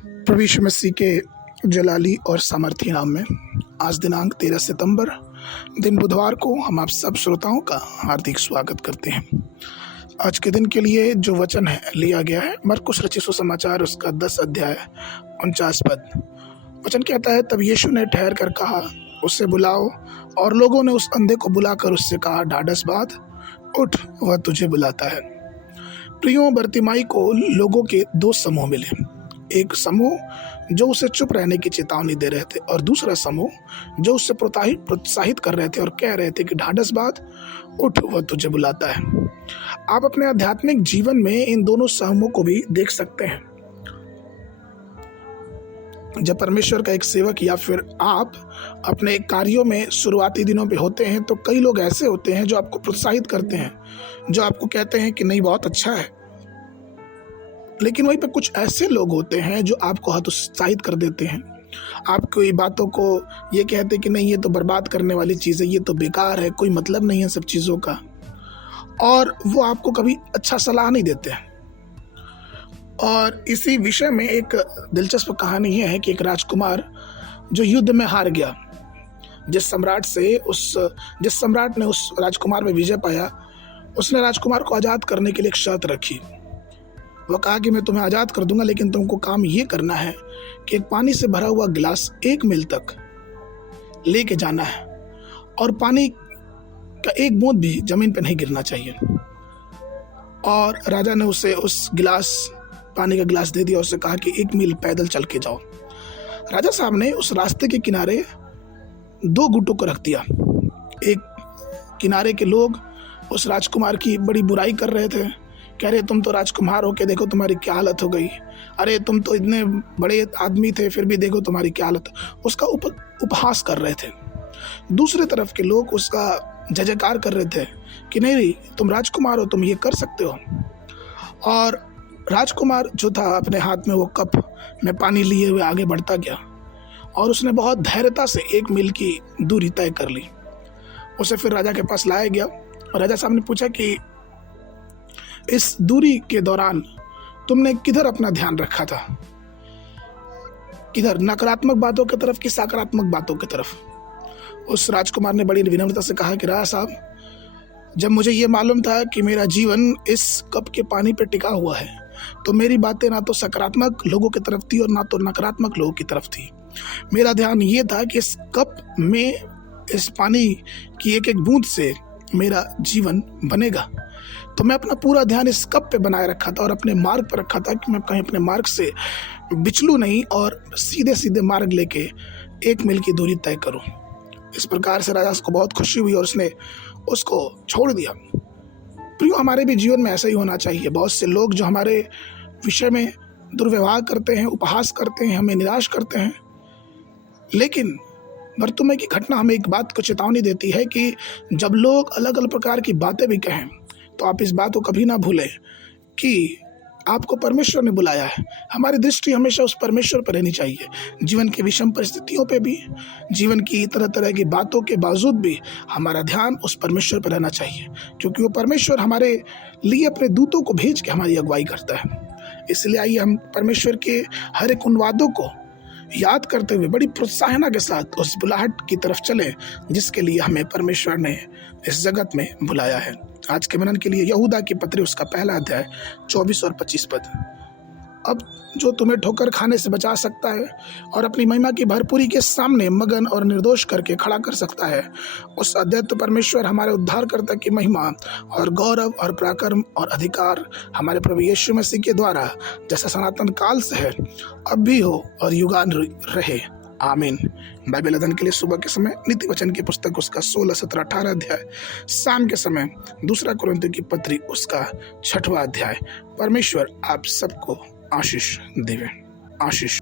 प्रभु यीशु मसीह के जलाली और सामर्थी नाम में आज दिनांक 13 सितंबर दिन बुधवार को हम आप सब श्रोताओं का हार्दिक स्वागत करते हैं। आज के दिन के लिए जो वचन है लिया गया है मरकुस रचित सुसमाचार उसका 10 अध्याय 49 पद। वचन कहता है, तब यीशु ने ठहर कर कहा, उससे बुलाओ। और लोगों ने उस अंधे को बुलाकर उससे कहा, ढाढ़स बाँध, उठ, वह तुझे बुलाता है। प्रियो, बरतिमाई को लोगों के दो समूह मिले। एक समूह जो उसे चुप रहने की चेतावनी दे रहे थे और दूसरा समूह जो उससे प्रोत्साहित कर रहे थे और कह रहे थे कि ढाढ़स बाँध, उठ, वह तुझे बुलाता है। आप अपने आध्यात्मिक जीवन में इन दोनों समूहों को भी देख सकते हैं। जब परमेश्वर का एक सेवक या फिर आप अपने कार्यों में शुरुआती दिनों पे होते हैं तो कई लोग ऐसे होते हैं जो आपको प्रोत्साहित करते हैं, जो आपको कहते हैं कि नहीं, बहुत अच्छा है। लेकिन वहीं पे कुछ ऐसे लोग होते हैं जो आपको हतोत्साहित कर देते हैं, आपकी बातों को ये कहते हैं कि नहीं, ये तो बर्बाद करने वाली चीज़ है, ये तो बेकार है, कोई मतलब नहीं है सब चीज़ों का, और वो आपको कभी अच्छा सलाह नहीं देते हैं। और इसी विषय में एक दिलचस्प कहानी ये है कि एक राजकुमार जो युद्ध में हार गया, जिस सम्राट ने उस राजकुमार में विजय पाया, उसने राजकुमार को आज़ाद करने के लिए एक शर्त रखी। वह कहा कि मैं तुम्हें आज़ाद कर दूंगा, लेकिन तुमको काम ये करना है कि एक पानी से भरा हुआ गिलास 1 मील तक लेके जाना है और पानी का एक बूंद भी जमीन पर नहीं गिरना चाहिए। और राजा ने उसे उस गिलास, पानी का गिलास दे दिया और उससे कहा कि 1 मील पैदल चल के जाओ। राजा साहब ने उस रास्ते के किनारे 2 गुटों को रख दिया। एक किनारे के लोग उस राजकुमार की बड़ी बुराई कर रहे थे, कह रहे, तुम तो राजकुमार हो के देखो तुम्हारी क्या हालत हो गई, अरे तुम तो इतने बड़े आदमी थे फिर भी देखो तुम्हारी क्या हालत, उसका उपहास कर रहे थे। दूसरे तरफ के लोग उसका जयजयकार कर रहे थे कि नहीं, तुम राजकुमार हो, तुम ये कर सकते हो। और राजकुमार जो था अपने हाथ में वो कप में पानी लिए हुए आगे बढ़ता गया और उसने बहुत धैर्यता से 1 मील की दूरी तय कर ली। उसे फिर राजा के पास लाया गया और राजा साहब ने पूछा कि इस दूरी के दौरान तुमने किधर अपना ध्यान रखा था, किधर, नकारात्मक बातों की तरफ कि सकारात्मक बातों की तरफ। उस राजकुमार ने बड़ी विनम्रता से कहा कि राजा साहब, जब मुझे ये मालूम था कि मेरा जीवन इस कप के पानी पे टिका हुआ है तो मेरी बातें ना तो सकारात्मक लोगों की तरफ थी और ना तो नकारात्मक लोगों की तरफ थी। मेरा ध्यान ये था कि इस कप में इस पानी की एक एक बूंद से मेरा जीवन बनेगा। तो मैं अपना पूरा ध्यान इस कप पे बनाए रखा था और अपने मार्ग पर रखा था कि मैं कहीं अपने मार्ग से बिचलूँ नहीं और सीधे सीधे मार्ग लेके 1 मील की दूरी तय करूं। इस प्रकार से राजा को बहुत खुशी हुई और उसने उसको छोड़ दिया। प्रियो, हमारे भी जीवन में ऐसा ही होना चाहिए। बहुत से लोग जो हमारे विषय में दुर्व्यवहार करते हैं, उपहास करते हैं, हमें निराश करते हैं, लेकिन बरतुमे की घटना हमें एक बात को चेतावनी देती है कि जब लोग अलग अलग प्रकार की बातें भी कहें तो आप इस बात को कभी ना भूलें कि आपको परमेश्वर ने बुलाया है। हमारी दृष्टि हमेशा उस परमेश्वर पर रहनी चाहिए। जीवन की विषम परिस्थितियों पे भी, जीवन की तरह तरह की बातों के बावजूद भी हमारा ध्यान उस परमेश्वर पर रहना चाहिए, क्योंकि वो परमेश्वर हमारे लिए अपने दूतों को भेज के हमारी अगुवाई करता है। इसलिए आइए हम परमेश्वर के हर एक उन वादों को याद करते हुए बड़ी प्रोत्साहना के साथ उस बुलाहट की तरफ चलें जिसके लिए हमें परमेश्वर ने इस जगत में बुलाया है। आज के मनन के लिए यहूदा की पत्री उसका 1 अध्याय 24 और 25 पद। अब जो तुम्हें ठोकर खाने से बचा सकता है और अपनी महिमा की भरपूरी के सामने मगन और निर्दोष करके खड़ा कर सकता है, उस अद्वैत परमेश्वर हमारे उद्धारकर्ता की महिमा और गौरव और पराक्रम और अधिकार हमारे प्रभु यीशु मसीह के द्वारा जैसा सनातन काल से है, अब भी हो और युगान रहे, आमीन। बाइबल अध्ययन के लिए सुबह के समय नीति वचन की पुस्तक उसका 16, 17, 18 अध्याय, शाम के समय 2 कुरिन्थियों की पत्री उसका 6वां अध्याय। परमेश्वर आप सबको आशीष देवे। आशीष।